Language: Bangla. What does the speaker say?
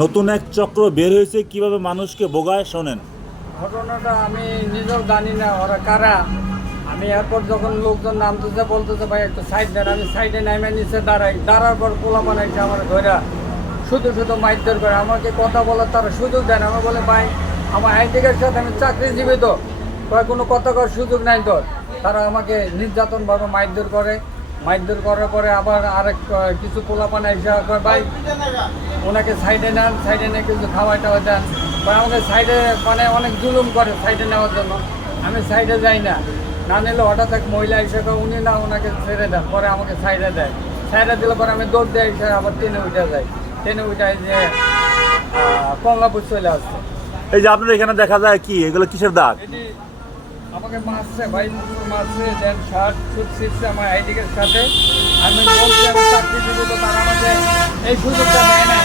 নতুন এক চক্র বের হয়েছে, কিভাবে মানুষকে বোগায় শোনেন। ঘটনাটা আমি নিজেও জানি না ওরা কারা। আমি এরপর যখন লোকজন নামতেছে বলতেছে ভাই একটু সাইড দেন, আমি সাইডে নামে নিচে দাঁড়ার পর পোলা বানাইছে আমার ধরা শুধু শুধু মাইরধর করে আমাকে কথা বলার তারা সুযোগ দেন। আমি বলে ভাই আমার আইডিকের সাথে আমি চাকরিজীবী তো কোনো কথা করার সুযোগ নাই তো। তারা আমাকে নির্যাতনভাবে মাইরধর করে, মাইরধর করার পরে আবার আরেক কিছু পোলাপান এসে কয় ভাই ওনাকে সাইডে নেন, সাইডে নিয়ে কিছু খাওয়াই টাওয়াই দেন। বা আমাকে সাইডে মানে অনেক জুলুম করে সাইডে নেওয়ার জন্য। আমি সাইডে যাই না, না নিলে হঠাৎ এক মহিলা এসে উনি না ওনাকে ছেড়ে দেন, পরে আমাকে সাইডে দেয়। সাইডে দিলে পরে আমি দৌড় দিয়ে এসে আবার ট্রেনে উঠে যাই। ট্রেনে উঠে যে কঙ্গাপুর চলে আসছে। এই যে আপনার এখানে দেখা যায় কি, এগুলো কিসের দাগ? এটি আমাকে মারছে ভাই, মারছে, দেন শার্ট সুট ছিটছে আমার আইডিকের সাথে। আমি বলছি আমি চাকরি দিব, তো তারা আমাকে এই সুযোগটা দেয় না।